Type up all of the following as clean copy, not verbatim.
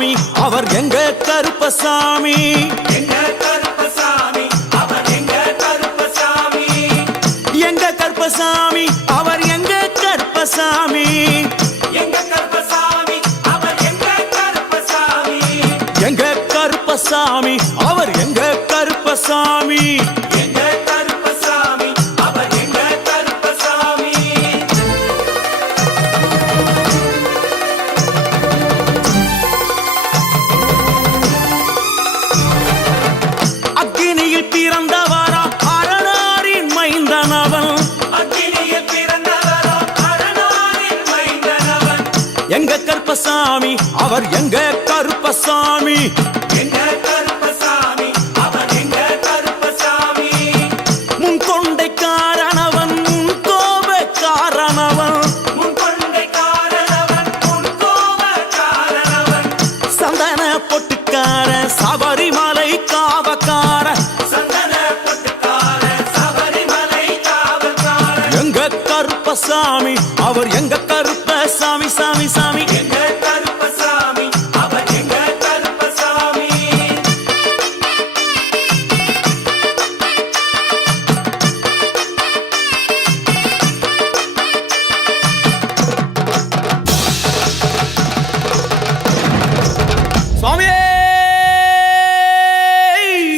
கருப்பசாமி அவர் எங்க கருப்பசாமி எங்க கருப்பசாமி அவர் எங்க கருப்பசாமி எங்க கருப்பசாமி அவர் எங்க கருப்பசாமி எங்க கருப்பசாமி அவர் எங்க கருப்பசாமி எங்க கருப்பசாமி அவர் எங்க கருப்பசாமி எங்க கருப்பசாமி அவர் எங்க கருப்பசாமி அக்கினியில் பிறந்தவரா அரணாரின் மைந்தனவன் அக்கினியில் பிறந்தவரோ அரணாரின் மைந்தனவன் எங்க கருப்பசாமி அவர் எங்க கருப்பசாமி எங்க கருப்பசாமி அவர் எங்க கருப்பசாமி முன் கொண்டைக்காரனவன் முன் கோபக்காரனவன் முன் கொண்டை காரணவன் முன் கோப காரணவன் சந்தன பொட்டுக்கார சபரிமலை காவக்கார சந்தன பொட்டுக்கார சபரிமலை காவல்கார எங்க கருப்பசாமி அவர் எங்க கருப்பசாமி சாமி சாமி எங்க கருப்பசாமி அவர் எங்க கருப்பசாமி சுவாமியே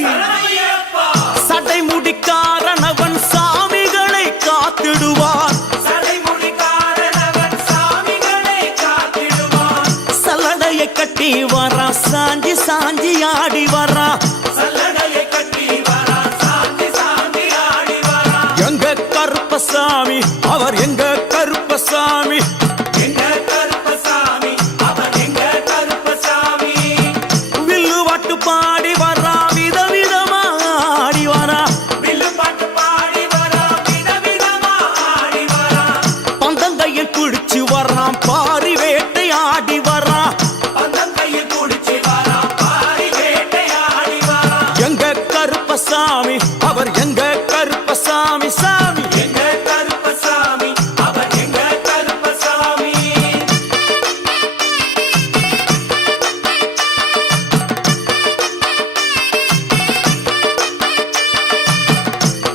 சரணமையப்பா சட்டை முடிக்காரனவன் சாமிகளை காத்திடுவான் சடைமுடி காரணவன் சாமிகளை காத்திடுவான் சல்லடையை கட்டி வரா சாஞ்சி சாஞ்சி ஆடி வரா சல்லடையை கட்டி வரா சாந்தி சாந்தி ஆடி வரா எங்க கருப்பசாமி அவர் எங்க கருப்பசாமி எங்க கருப்பசாமி அவர் எங்க கருப்பசாமி வில்லு வாட்டு பாடி வரா விதவிதமா ஆடி வரா வில்லு பாட்டு பாடி வரா விதவிதமா ஆடி வரா பந்தங்கையில் பிடிச்சு வர்றான் பாரி வேட்டை ஆடி வரா பந்தம் கையில் குடிச்சு வரா பாரி வேட்டையாடி வரா எங்க கருப்பசாமி அவர் எங்க கருப்பசாமி சாமி எங்க கருப்பசாமி அவர் எங்க கருப்பசாமி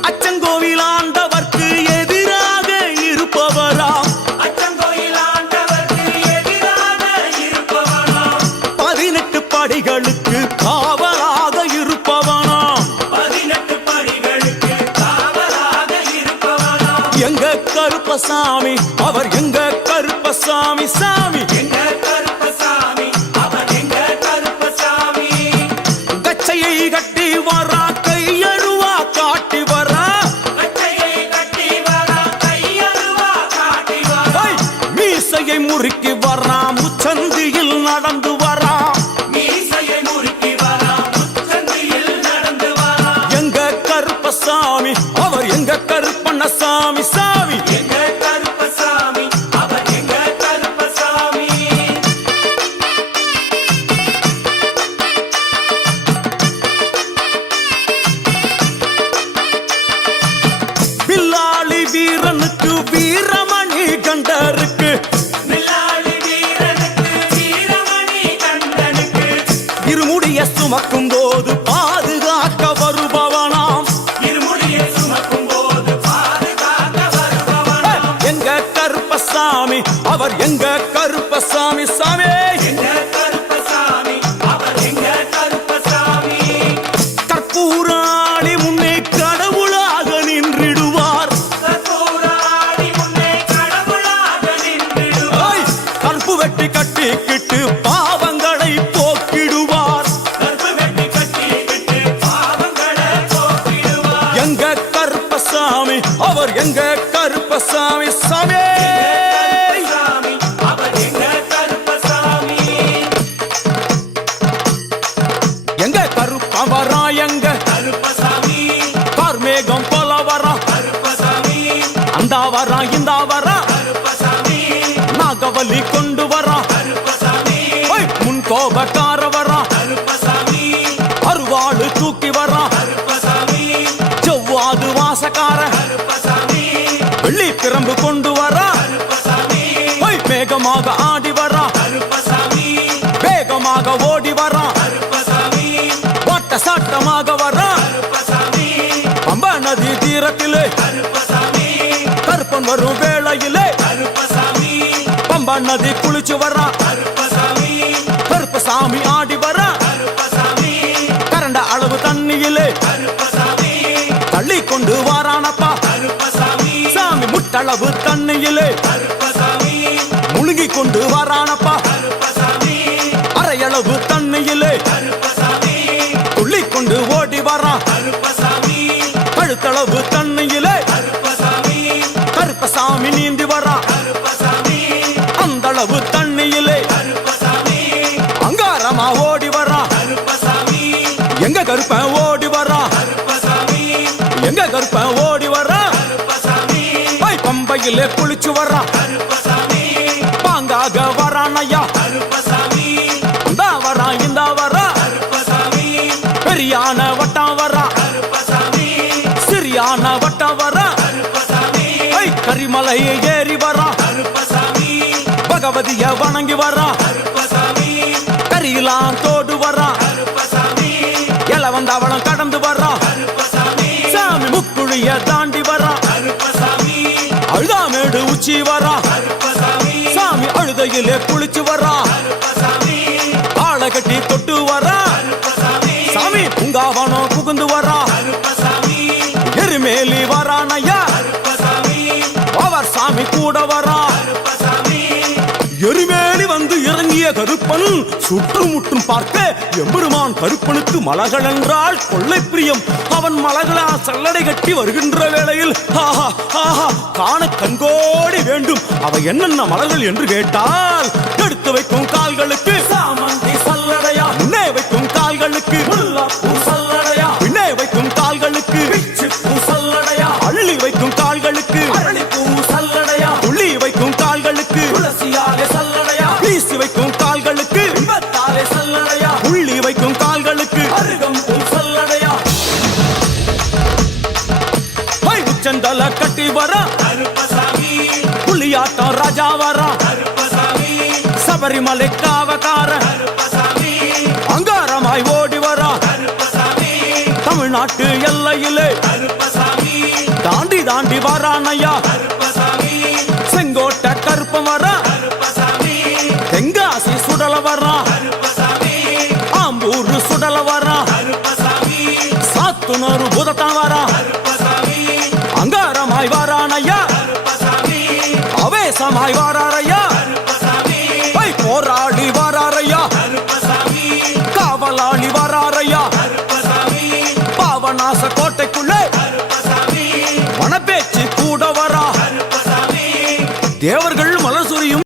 அச்சங்கோவில் ஆண்டவர்க்கு எதிராக இருப்பவராம் அச்சங்கோயில் ஆண்டவர்க்கு எதிராக இருப்பவனாம் 18 படிகளுக்கு காவலாக இருப்பவனாம் 18 படிகளுக்கு காவலாக இருப்பவனாம் எங்க கருப்பசாமி அவர் எங்க கருப்பசாமி சாமி எங்க கருப்பசாமி அவர் எங்க கருப்பசாமி கச்சையை கட்டி வரா கையழுவா காட்டி வரா கச்சையை கட்டி வரா கையருவா காட்டி வரா ஐ, மீசையை முறுக்கி வரா முச்சந்தியில் நடந்து வரா மீசையை முறுக்கி வரா முச்சந்தியில் நடந்து வரா எங்க கருப்பசாமி அவர் எங்க கருப்பண்ணசாமி சாமி எங்க கருப்பசாமி அவர் எங்க கருப்பசாமி பில்லாளி வீரனுக்கு வீரமணி கண்டருக்கு மில்லாளி வீரனுக்கு வீரமணி கண்டனுக்கு இருமுடிய சுமக்கும் போது பாதுகாக்க வருபவனாம் இருமுடியை சுமக்கும் போது பாதுகாக்க வருபவனாம் எங்க கருப்பசாமி அவர் எங்க கருப்பசாமி சாமி எங்க கருப்பசாமி அவர் எங்க கருப்பசாமி கற்பூராளி முன்னே கடவுளாக நின்றிடுவார் கற்பூராடி முன்னே கடவுளாக நின்றிடுவார் ஐ, கற்பு வெட்டி கட்டிக்கிட்டு பாவங்களை போக்கிடுவார் கற்பு வெட்டி கட்டிக்கிட்டு பாவங்களை போக்கிடுவார் எங்க கருப்பசாமி அவர் எங்க கருப்பசாமி சாமி சாமி அவர் எங்க கருப்பசாமி எங்க கருப்பவரா எங்க கருப்பசாமி கார்மேகம் போல வரா கருப்பசாமி அந்த வரா இந்த வரா கருப்பசாமி நாகவலி கொண்டு வரா கருப்பசாமி ஐ, முன் கோபக்கார வரா கருப்பசாமி அருவாளு தூக்கி வரா கருப்பசாமி செவ்வாது வாசக்கார கருப்பசாமி வெள்ளி பிரம்பு கொண்டு வரா கருப்பசாமி மேகமாக ஆடி வரா கருப்பசாமி வேகமாக கருப்பன் வரும் வேளையிலே கருப்பசாமி பம்பா நதி குளிச்சு வர்றான் கருப்பசாமி கருப்பசாமி ஆடி வர்றான் கருப்பசாமி கரண்ட அளவு தண்ணியிலே கருப்பசாமி தள்ளி கொண்டு வாரானப்பா கருப்பசாமி சாமி முட்டளவு தண்ணியிலே கருப்பசாமி முழுகி கொண்டு வாரானப்பா கருப்பசாமி அரையளவு தண்ணியிலே கருப்பசாமி துள்ளி கொண்டு ஓடி வரான் கருப்பசாமி கழுத்தளவு தண்ணியிலே கருப்பசாமி கருப்பசாமி நீந்தி வரான் கருப்பசாமி அந்த அளவு தண்ணியிலே கருப்பசாமி அங்காரமா ஓடி வரான் கருப்பசாமி எங்க கருப்பன் ஓடி வரான் கருப்பசாமி எங்க கருப்பன் ஓடி வரான் கருப்பசாமி பம்பையிலே குளிச்சு வரான் கருப்பசாமி பாங்காக வரான் ஐயா கருப்பசாமி இந்த வரான் இந்த வரான் கருப்பசாமி பெரியான வட்டம் வரான் கருப்பசாமி சிறியான வட்டம் வரான் கருப்பசாமி கரிமலையை ஏறி வரான் கருப்பசாமி பகவதிய வணங்கி வரான் கருப்பசாமி கரியெல்லாம் தோடு வரான் கருப்பசாமி இளவந்தவளம் கடந்து வரான் கருப்பசாமி சாமி முக்குழிய தாண்டி வரான் கருப்பசாமி அழுதாமேடு உச்சி வரான் கருப்பசாமி சாமி அழுதையிலே குளிச்சு வரான் கருப்பசாமி ஆளை கட்டி தொட்டு வரான் கருப்பசாமி சாமி பூங்காவனம் புகுந்து வரான் கருப்பசாமி எருமேலி வரான் ஐயா கருப்பசாமி அவர் சாமி கூட வரான் கருப்பசாமி எருமேலி வந்து இறங்கிய கருப்பன் சுற்றுமுற்றும் பார்க்க எம்பெருமான் கருப்பனுக்கு மலகள் என்றால் கொள்ளை பிரியம். அவன் மலகளா சல்லடை கட்டி வருகின்ற வேளையில் ஆஹா ஆஹா காண கண்கோடி வேண்டும். அவை என்னென்ன மலர்கள் என்று கேட்டால் எடுத்து வைக்கும் கால்களுக்கு சாமந்தி சல்லடையா முன்னே வைக்கும் கால்களுக்கு முல்லப்பூ சல்லடையா பின்னே வைக்கும் கால்களுக்கு பிச்சிப்பூ சல்லடையா அள்ளி வைக்கும் கால்களுக்கு அரளிப்பூ சல்லடையா உள்ளி வைக்கும் கால்களுக்கு துளசியாலே சல்லடையா வீசி வைக்கும் கால்களுக்கு விபத்தாலே சல்லடையா உள்ளி வைக்கும் கால்களுக்கு அருகம்பூ சல்லடையா உச்சந்தல கட்டி வரா கருப்பசாமி புலியாட்டம் ராஜா வரா கருப்பசாமி சபரிமலை காவக்கார கருப்பசாமி அங்காரமாய் ஓடி வரா கருப்பசாமி தமிழ்நாட்டு எல்லையிலே கருப்பசாமி தாண்டி தாண்டி வரானையா கருப்பசாமி செங்கோட்டை கருப்பம் வரா கருப்பசாமி தெங்காசி சுடல வரா கருப்பசாமி ஆம்பூர் சுடல வரா கருப்பசாமி சாத்துனூர் புதத்தான் வரா கருப்பசாமி அங்காரமாய் வாரானையா கருப்பசாமி அவேசமாய் வாராரையா கருப்பசாமி போராடி வாராரையா கருப்பசாமி காவலாளி வாராரையா கருப்பசாமி பாவநாச